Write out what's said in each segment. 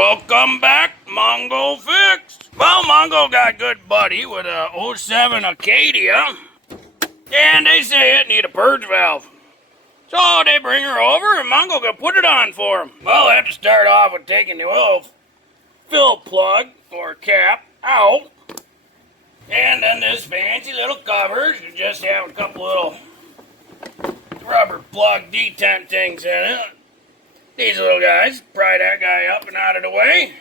Welcome back, Mongo Fixed. Well, Mongo got a good buddy with a '07 Acadia, and they say it need a purge valve. So they bring her over, and Mongo can put it on for him. Well, I have to start off with taking the oil fill plug or cap out, and then this fancy little cover. You just have a couple little rubber plug detent things in it. These little guys, pry that guy up and out of the way.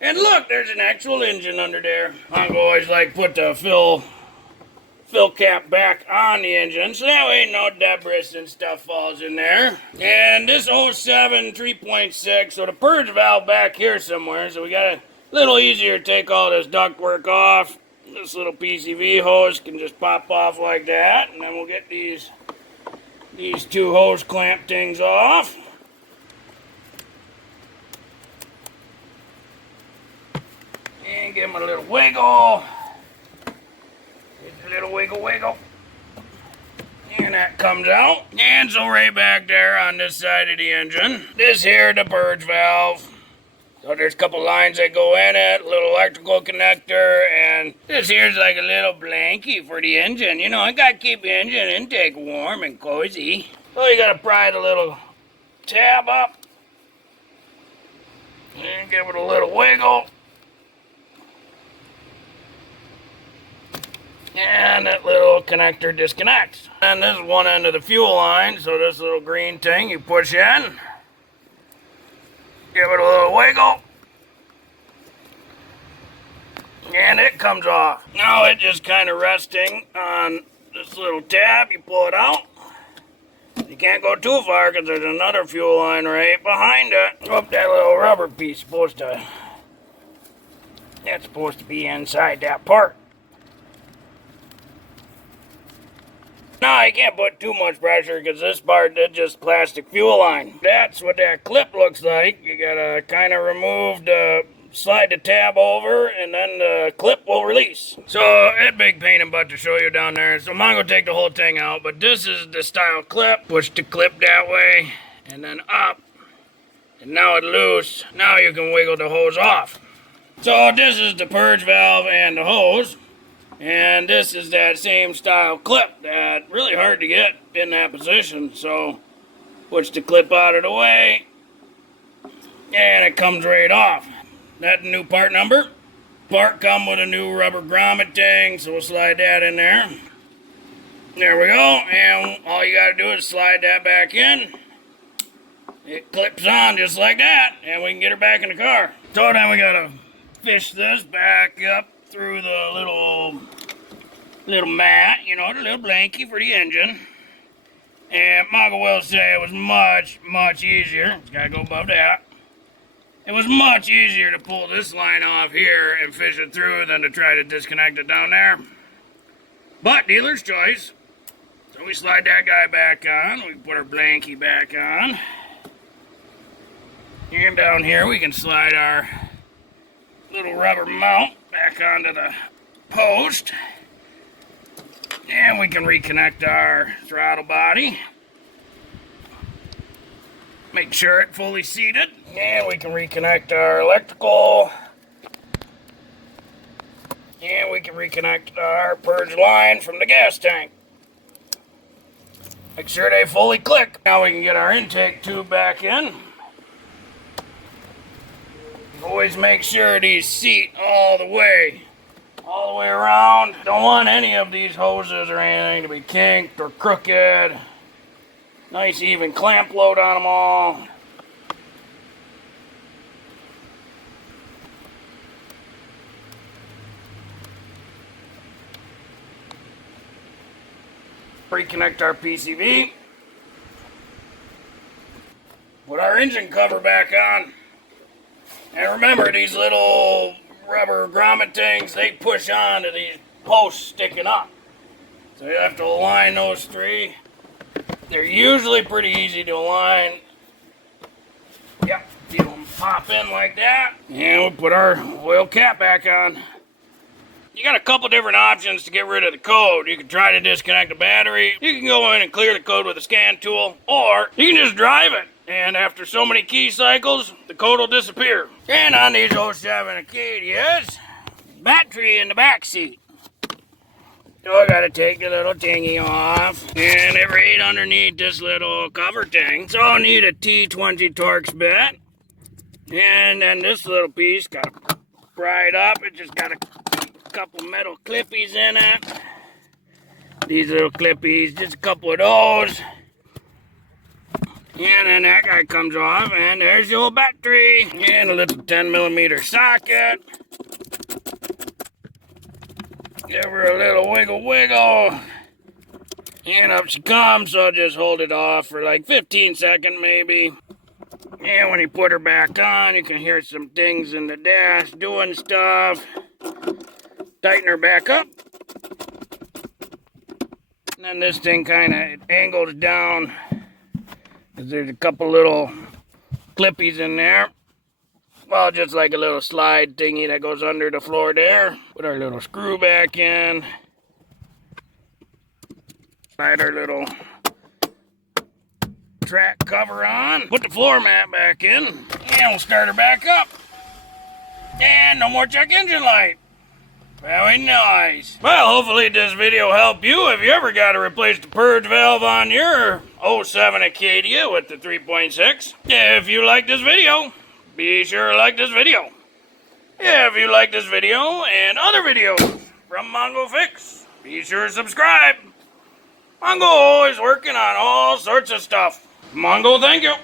And look, there's an actual engine under there. Mongo always like put the fill cap back on the engine, so that way no debris and stuff falls in there. And this '07 3.6, so the purge valve back here somewhere, so we got a little easier to take all this ductwork off. This little PCV hose can just pop off like that, and then we'll get these two hose clamp things off. And give them a little wiggle. Just a little wiggle. And that comes out. And so right back there on this side of the engine, this here the purge valve. So there's a couple lines that go in it, a little electrical connector, and this here's like a little blankie for the engine. You know, I gotta keep the engine intake warm and cozy. So you gotta pry the little tab up. And give it a little wiggle. And that little connector disconnects. And this is one end of the fuel line, so this little green thing you push in. Give it a little wiggle. And it comes off. Now it's just kind of resting on this little tab. You pull it out. You can't go too far because there's another fuel line right behind it. Oh, that little rubber piece that's supposed to be inside that part. No, you can't put too much pressure because this part is just plastic fuel line. That's what that clip looks like. You gotta kind of remove slide the tab over, and then the clip will release. So it's a big pain in the butt to show you down there. So Mongo take the whole thing out, but this is the style clip. Push the clip that way, and then up. And now it's loose. Now you can wiggle the hose off. So this is the purge valve and the hose. And this is that same style clip that really hard to get in that position. So push the clip out of the way and it comes right off. That's the new part number. Part come with a new rubber grommet thing, so we'll slide that in there. There we go, and all you gotta do is slide that back in. It clips on just like that, and we can get her back in the car. So then we gotta fish this back up through the little mat, you know, the little blankie for the engine. And Mongo will say it was much easier. It's gotta go above that. It was much easier to pull this line off here and fish it through than to try to disconnect it down there. But dealer's choice. So we slide that guy back on. We put our blankie back on. And down here we can slide our little rubber mount back onto the post. And we can reconnect our throttle body. Make sure it's fully seated. And we can reconnect our electrical. And we can reconnect our purge line from the gas tank. Make sure they fully click. Now we can get our intake tube back in. Always make sure these seat all the way around. Don't want any of these hoses or anything to be kinked or crooked. Nice even clamp load on them all. Reconnect our PCV. Put our engine cover back on. And remember, these little rubber grommet things, they push on to these posts sticking up. So you have to align those three. They're usually pretty easy to align. Yep, you them pop in like that. And we'll put our oil cap back on. You got a couple different options to get rid of the code. You can try to disconnect the battery. You can go in and clear the code with a scan tool. Or you can just drive it And after so many key cycles, the code will disappear. And on these 07 Acadias, battery in the back seat. So I gotta take the little thingy off, and it right underneath this little cover thing. So I'll need a T20 Torx bit, and then this little piece gotta pry it up. It just got a couple metal clippies in it. These little clippies, just a couple of those. And then that guy comes off, and there's the old battery, and a little 10mm socket. Give her a little wiggle, and up she comes. So I'll just hold it off for like 15 seconds maybe. And when you put her back on, you can hear some things in the dash doing stuff. Tighten her back up. And then this thing kind of angles down, because there's a couple little clippies in there. Well, just like a little slide thingy that goes under the floor there. Put our little screw back in. Slide our little track cover on. Put the floor mat back in. And we'll start her back up. And no more check engine light. Very nice. Well, hopefully this video helped you. If you ever got to replace the purge valve on your 07 Acadia with the 3.6. If you like this video, be sure to like this video. If you like this video and other videos from Mongo Fix, be sure to subscribe. Mongo always working on all sorts of stuff. Mongo, thank you.